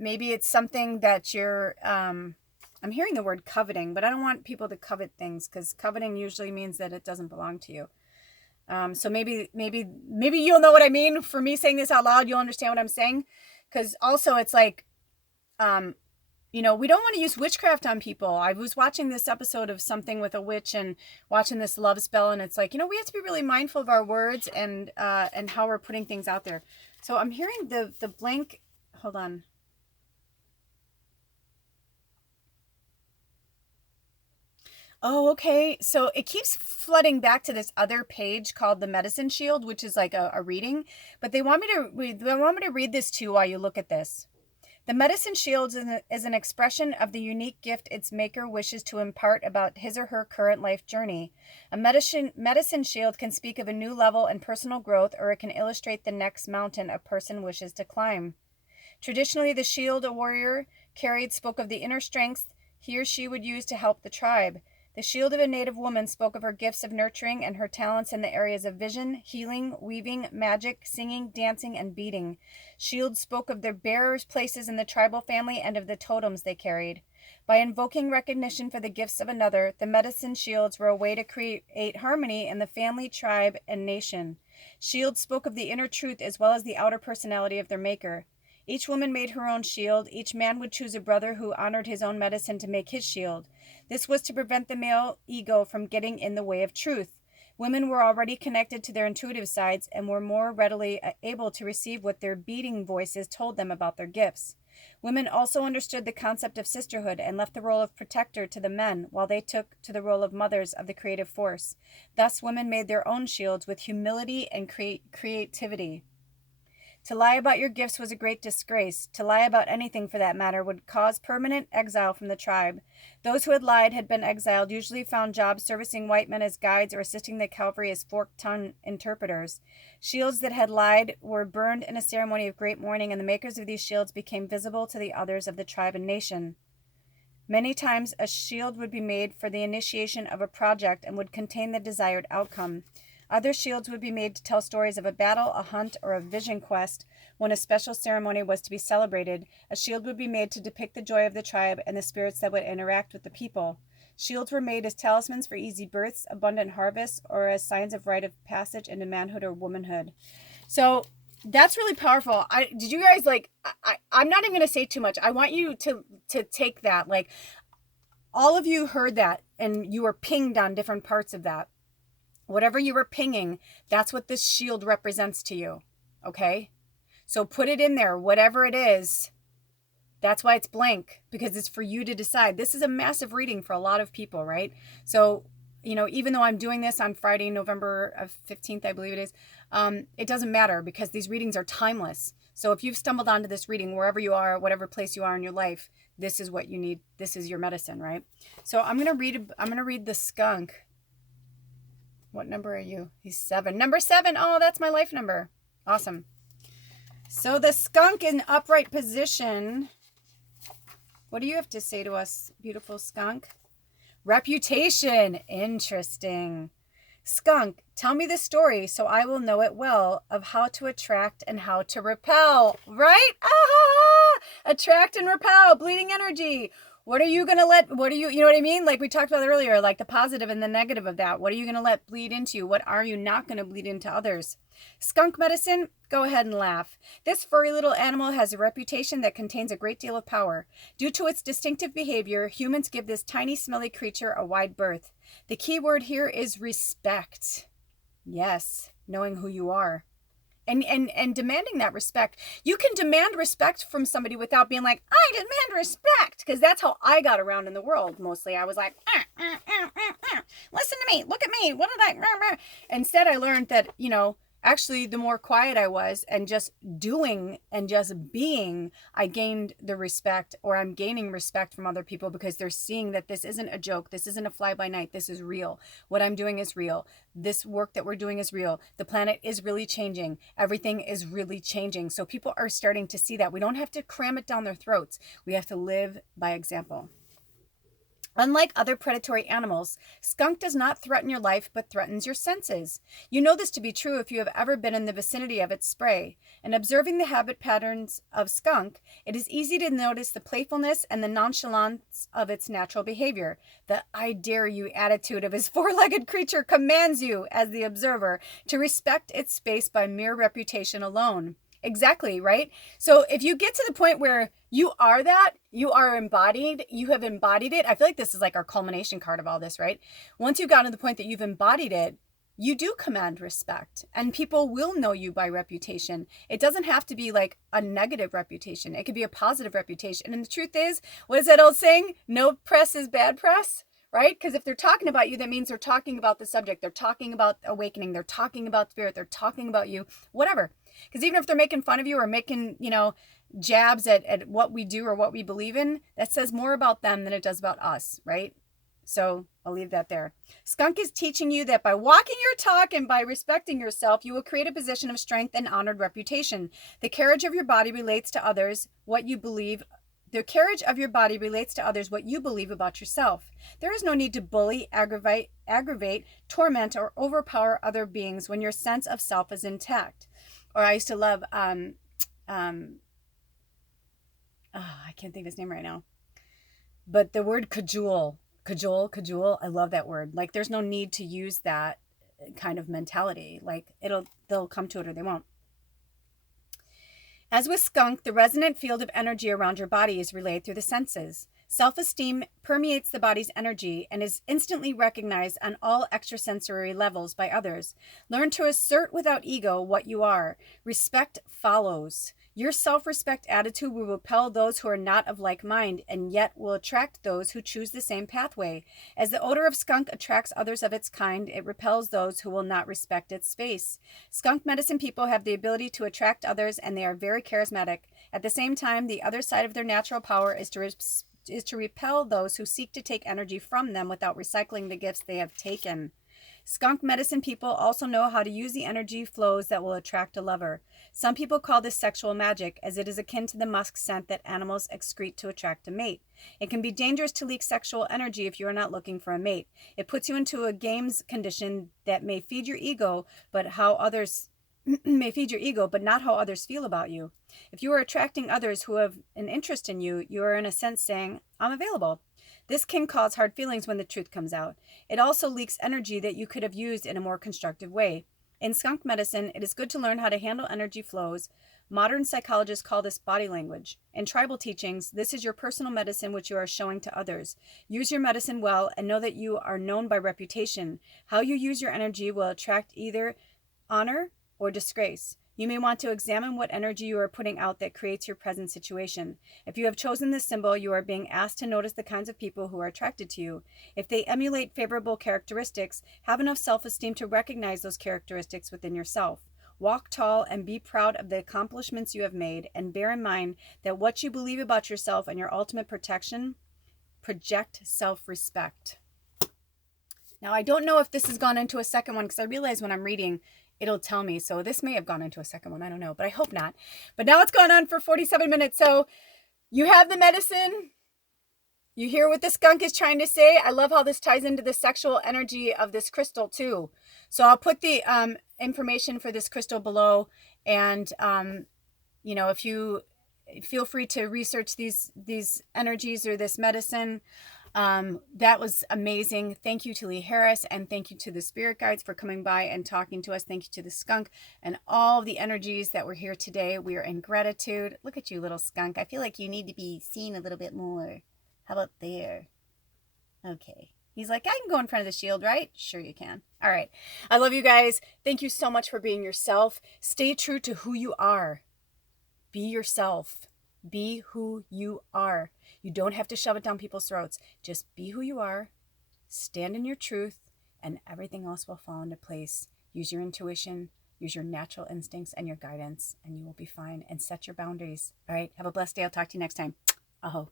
maybe it's something that you're, I'm hearing the word coveting, but I don't want people to covet things, because coveting usually means that it doesn't belong to you. So maybe you'll know what I mean. For me saying this out loud, you'll understand what I'm saying. Because also it's like, we don't want to use witchcraft on people. I was watching this episode of something with a witch and watching this love spell, and it's like, we have to be really mindful of our words and how we're putting things out there. So I'm hearing the blank. Hold on. Oh, okay. So it keeps flooding back to this other page called the Medicine Shield, which is like a reading, but they want me to read this too while you look at this. The Medicine Shield is an expression of the unique gift its maker wishes to impart about his or her current life journey. A medicine shield can speak of a new level in personal growth, or it can illustrate the next mountain a person wishes to climb. Traditionally, the shield a warrior carried spoke of the inner strength he or she would use to help the tribe. The shield of a native woman spoke of her gifts of nurturing and her talents in the areas of vision, healing, weaving, magic, singing, dancing, and beading. Shields spoke of their bearers' places in the tribal family and of the totems they carried. By invoking recognition for the gifts of another, the medicine shields were a way to create harmony in the family, tribe, and nation. Shields spoke of the inner truth as well as the outer personality of their maker. Each woman made her own shield. Each man would choose a brother who honored his own medicine to make his shield. This was to prevent the male ego from getting in the way of truth. Women were already connected to their intuitive sides and were more readily able to receive what their beating voices told them about their gifts. Women also understood the concept of sisterhood and left the role of protector to the men, while they took to the role of mothers of the creative force. Thus, women made their own shields with humility and creativity. To lie about your gifts was a great disgrace. To lie about anything, for that matter, would cause permanent exile from the tribe. Those who had lied had been exiled, usually found jobs servicing white men as guides or assisting the cavalry as forked-tongue interpreters. Shields that had lied were burned in a ceremony of great mourning, and the makers of these shields became visible to the others of the tribe and nation. Many times a shield would be made for the initiation of a project and would contain the desired outcome. Other shields would be made to tell stories of a battle, a hunt, or a vision quest. When a special ceremony was to be celebrated, a shield would be made to depict the joy of the tribe and the spirits that would interact with the people. Shields were made as talismans for easy births, abundant harvests, or as signs of rite of passage into manhood or womanhood. So that's really powerful. Did you guys I'm not even going to say too much. I want you to take that. Like, all of you heard that and you were pinged on different parts of that. Whatever you were pinging, that's what this shield represents to you, okay? So put it in there, whatever it is. That's why it's blank, because it's for you to decide. This is a massive reading for a lot of people, right? So, even though I'm doing this on Friday, November 15th, I believe it is, it doesn't matter, because these readings are timeless. So if you've stumbled onto this reading, wherever you are, whatever place you are in your life, this is what you need. This is your medicine, right? So I'm going to read the skunk. What number are you? He's 7. Number 7. Oh, that's my life number. Awesome. So the skunk in upright position. What do you have to say to us, beautiful skunk? Reputation. Interesting. Skunk, tell me the story so I will know it well of how to attract and how to repel. Right? Attract and repel. Bleeding energy. What are you going to you know what I mean? Like we talked about earlier, like the positive and the negative of that. What are you going to let bleed into you? What are you not going to bleed into others? Skunk medicine, go ahead and laugh. This furry little animal has a reputation that contains a great deal of power. Due to its distinctive behavior, humans give this tiny, smelly creature a wide berth. The key word here is respect. Yes, knowing who you are. And demanding that respect. You can demand respect from somebody without being like, I demand respect. Because that's how I got around in the world mostly. I was like, listen to me. Look at me. What did I... Instead, I learned that, actually, the more quiet I was and just doing and just being, I gained the respect, or I'm gaining respect from other people, because they're seeing that this isn't a joke. This isn't a fly-by-night. This is real. What I'm doing is real. This work that we're doing is real. The planet is really changing. Everything is really changing. So people are starting to see that. We don't have to cram it down their throats. We have to live by example. Unlike other predatory animals, skunk does not threaten your life but threatens your senses. You know this to be true if you have ever been in the vicinity of its spray. In observing the habit patterns of skunk, it is easy to notice the playfulness and the nonchalance of its natural behavior. The "I dare you" attitude of his four-legged creature commands you, as the observer, to respect its space by mere reputation alone. Exactly, right? So if you get to the point where you are that, you are embodied, you have embodied it. I feel like this is like our culmination card of all this, right? Once you got to the point that you've embodied it, you do command respect and people will know you by reputation. It doesn't have to be like a negative reputation. It could be a positive reputation. And the truth is, what is that old saying? No press is bad press, right? Because if they're talking about you, that means they're talking about the subject. They're talking about awakening. They're talking about spirit. They're talking about you, whatever. Because even if they're making fun of you or making, jabs at what we do or what we believe in, that says more about them than it does about us, right? So I'll leave that there. Skunk is teaching you that by walking your talk and by respecting yourself, you will create a position of strength and honored reputation. The carriage of your body relates to others what you believe. The carriage of your body relates to others what you believe about yourself. There is no need to bully, aggravate, torment, or overpower other beings when your sense of self is intact. Or I used to love, I can't think of his name right now, but the word cajole, I love that word. Like there's no need to use that kind of mentality. Like they'll come to it or they won't. As with skunk, the resonant field of energy around your body is relayed through the senses. Self-esteem permeates the body's energy and is instantly recognized on all extrasensory levels by others. Learn to assert without ego what you are. Respect follows. Your self-respect attitude will repel those who are not of like mind and yet will attract those who choose the same pathway. As the odor of skunk attracts others of its kind, it repels those who will not respect its space. Skunk medicine people have the ability to attract others and they are very charismatic. At the same time, the other side of their natural power is to repel those who seek to take energy from them without recycling the gifts they have taken. Skunk medicine people also know how to use the energy flows that will attract a lover. Some people call this sexual magic, as it is akin to the musk scent that animals excrete to attract a mate. It can be dangerous to leak sexual energy if you are not looking for a mate. It puts you into a games condition that may feed your ego, but not how others feel about you. If you are attracting others who have an interest in you, you are in a sense saying, "I'm available." This can cause hard feelings when the truth comes out. It also leaks energy that you could have used in a more constructive way. In skunk medicine, it is good to learn how to handle energy flows. Modern psychologists call this body language. In tribal teachings, this is your personal medicine which you are showing to others. Use your medicine well and know that you are known by reputation. How you use your energy will attract either honor or disgrace. You may want to examine what energy you are putting out that creates your present situation. If you have chosen this symbol, you are being asked to notice the kinds of people who are attracted to you. If they emulate favorable characteristics, have enough self-esteem to recognize those characteristics within yourself. Walk tall and be proud of the accomplishments you have made, and bear in mind that what you believe about yourself and your ultimate protection project self-respect. Now, I don't know if this has gone into a second one because I realize when I'm reading, it'll tell me. So this may have gone into a second one. I don't know, but I hope not. But now it's gone on for 47 minutes. So you have the medicine. You hear what the skunk is trying to say. I love how this ties into the sexual energy of this crystal too. So I'll put the information for this crystal below. And, if you feel free to research these energies or this medicine. That was amazing. Thank you to Lee Harris, and thank you to the spirit guides for coming by and talking to us. Thank you to the skunk and all the energies that were here today. We are in gratitude. Look at you, little skunk. I feel like you need to be seen a little bit more. How about there? Okay. He's like, I can go in front of the shield, right? Sure you can. All right. I love you guys. Thank you so much for being yourself. Stay true to who you are. Be yourself. Be who you are. You don't have to shove it down people's throats. Just be who you are. Stand in your truth, and everything else will fall into place. Use your intuition, use your natural instincts and your guidance, and you will be fine. And set your boundaries. All right. Have a blessed day. I'll talk to you next time. Aho.